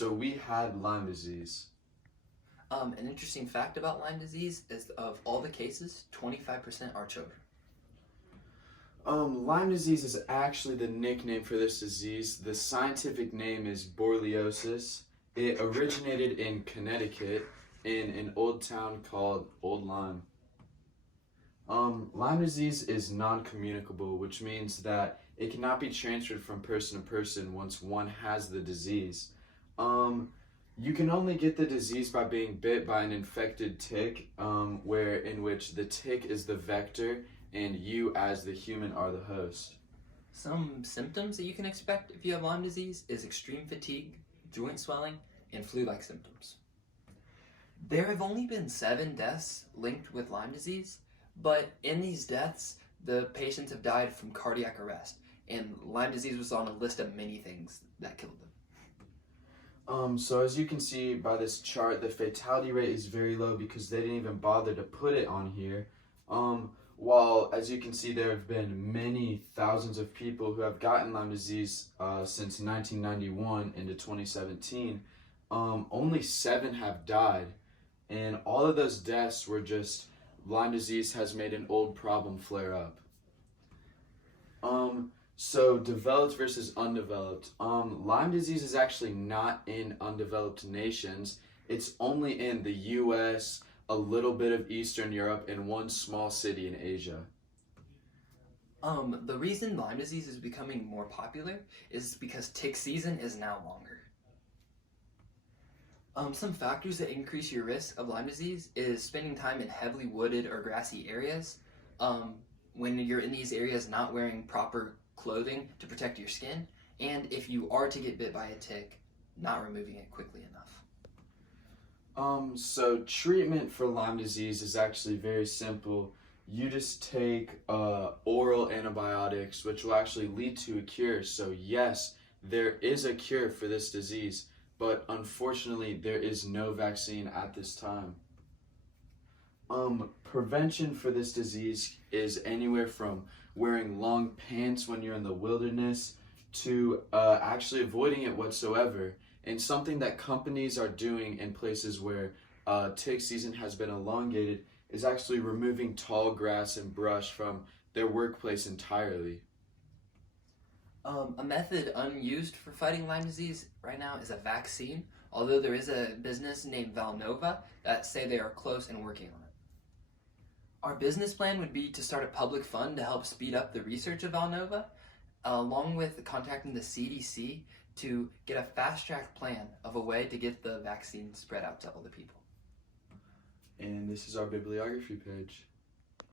so we had Lyme disease. An interesting fact about Lyme disease is of all the cases, 25% are children. Lyme disease is actually the nickname for this disease. The scientific name is borreliosis. It originated in Connecticut in an old town called Old Lyme. Lyme disease is non-communicable, which means that it cannot be transferred from person to person once one has the disease. You can only get the disease by being bit by an infected tick, in which the tick is the vector and you as the human are the host. Some symptoms that you can expect if you have Lyme disease is extreme fatigue, joint swelling, and flu-like symptoms. There have only been 7 deaths linked with Lyme disease, but in these deaths, the patients have died from cardiac arrest, and Lyme disease was on a list of many things that killed them. So as you can see by this chart, the fatality rate is very low because they didn't even bother to put it on here. While, as you can see, there have been many thousands of people who have gotten Lyme disease since 1991 into 2017, only 7 have died. And all of those deaths were just Lyme disease has made an old problem flare up. So developed versus undeveloped. Lyme disease is actually not in undeveloped nations. It's only in the US, a little bit of Eastern Europe, and one small city in Asia. The reason Lyme disease is becoming more popular is because tick season is now longer. Some factors that increase your risk of Lyme disease is spending time in heavily wooded or grassy areas. When you're in these areas, not wearing proper clothing to protect your skin, and if you are to get bit by a tick, not removing it quickly enough. So treatment for Lyme disease is actually very simple. You just take oral antibiotics, which will actually lead to a cure. So yes, there is a cure for this disease, but unfortunately there is no vaccine at this time. Prevention for this disease is anywhere from wearing long pants when you're in the wilderness to actually avoiding it whatsoever. And something that companies are doing in places where tick season has been elongated is actually removing tall grass and brush from their workplace entirely. A method unused for fighting Lyme disease right now is a vaccine, although there is a business named Valnova that say they are close and working on it. Our business plan would be to start a public fund to help speed up the research of Valnova, along with contacting the CDC to get a fast-track plan of a way to get the vaccine spread out to all the people. And this is our bibliography page.